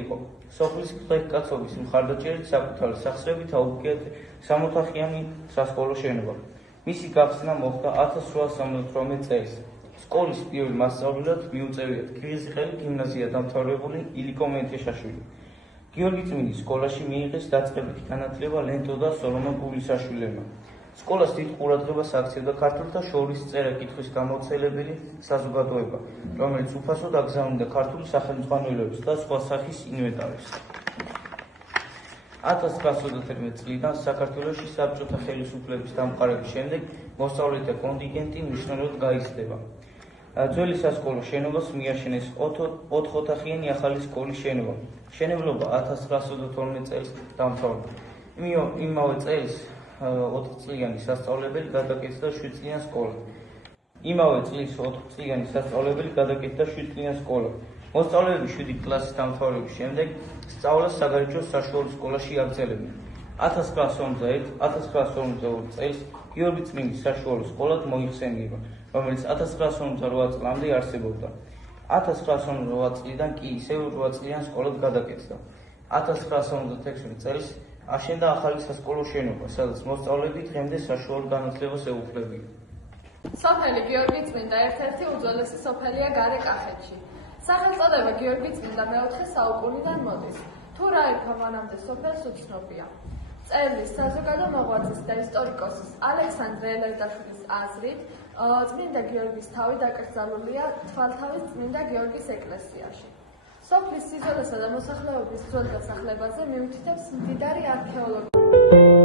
იყო სოფლის კაცობის მხარდაჭერით საკუთარი სახსრებით აუგიათ 60-ოთახიანი სასკოლო შენობა. მისი გახსნა მოხდა 1878 წელს. სკოლის პირველ მასწავლებლად მიუწევიათ კრიზიყელი გიმნაზია დამთავრებული ილიკო მენთეშაშვილი. გიორგი წმინდის სკოლაში მიიღეს დაწყებითი განათლება ლენტო და სოლომონ პუვლისაშვილებმა. სკოლას დიდ ყურადღებას აქცევდა ქართველთა შორის წერა-კითხვის გამავრცელებელი საზოგადოება, რომელიც უფასოდ აგზავნიდა ქართული სახელმძღვანელოების და სხვა სახის ინვენტარებს. 1921 წლიდან საქართველოში საბჭოთა ხელისუფლების დამყარების შემდეგ მოსწავლეთა კონტინგენტი მნიშვნელოვნად გაიზრდება. ძველი სასკოლო შენობას მიაშენეს 4-ოთახიანი ახალი სკოლის შენობა. მშენებლობა 1912 წელს დამთავრდა. იმავე წელს 4-წლიანი სასწავლებელი გადაკეთდა 7-წლიან სკოლად. იმავე წლის 4-წლიანი სასწავლებელი გადაკეთდა 7-წლიან სკოლად. მოსწავლეები 7 კლასის დამთავრების შემდეგ სწავლას საგარეჯო საშუალო სკოლაში აგრძელებდნენ. 1952 წელს გიორგი წმინდის საშუალო სკოლად მოიხსენიება, რომელიც 1958 წლამდე არსებობდა. 1958 წლიდან კი ისევ 8-წლიან სკოლად გადაკეთდა. 1956 წელს აშენდა ახალი სასკოლო შენობა, სადაც მოსწავლეები დღემდე საშუალო განათლებას ეუფლებიან. სოფელი გიორგი წმინდა ერთ-ერთი უძველესი სოფელია გარე კახეთში. სახელწოდება გიორგი წმინდა მეოთხე საუკუნიდან მოდის. თუ რა იქა მანამდე სოფელს უცნობია. წერლის საზოგადო მოღვაწის და ისტორიკოსის ალექსანდრე ელერდაშვილის აზრით, წმინდა გიორგის თავი დაკრძალულია თვალთავის წმინდა გიორგის ეკლესიაში. სოფლის სიძველესა და მოსახლეობის ძველ დასახლებაზე მიუთითებს მდიდარი არქეოლოგია.